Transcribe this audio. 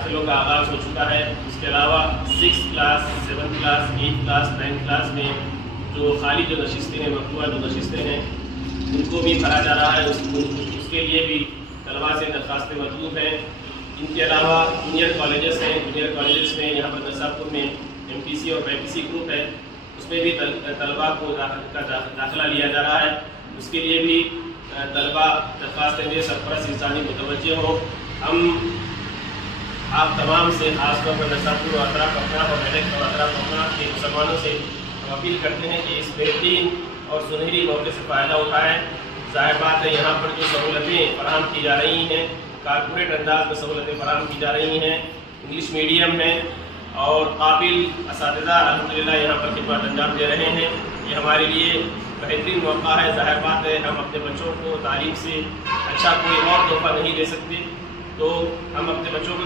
داخلوں کا آغاز ہو چکا ہے۔ اس کے علاوہ 6 کلاس 7 کلاس 8 کلاس 9 کلاس میں جو خالی جو نشستیں ہیں، مطلوبہ جو نشستیں ہیں، ان کو بھی بھرا جا رہا ہے۔ اس کے لیے بھی طلباء سے درخواستیں مطلوب ہیں۔ ان کے علاوہ جونیئر کالجز ہیں، جونیئر کالجز میں یہاں پر نرساپور میں MPC اور BPC گروپ ہے، اس میں بھی طلباء کو داخلہ لیا جا رہا ہے۔ اس کے لیے بھی طلباء درخواست دیں، سرپرست انسانی متوجہ ہو۔ ہم آپ تمام سے خاص طور پر نرساپور اور اطراف اپنا اور میڈک اور اطراف اپنا کے مسلمانوں سے اپیل کرتے ہیں کہ اس بہترین اور سنہری موقع سے فائدہ اٹھائیں۔ ظاہر بات ہے یہاں پر جو سہولتیں فراہم کی جا رہی ہیں، کارپوریٹ انداز میں سہولتیں فراہم کی جا رہی ہیں، انگلش میڈیم میں اور قابل اساتذہ الحمدللہ یہاں پر خدمات انجام دے رہے ہیں۔ یہ ہمارے لیے بہترین موقع ہے۔ ظاہر بات ہے ہم اپنے بچوں کو تعلیم سے اچھا کوئی اور تحفہ نہیں دے سکتے، تو ہم اپنے بچوں کو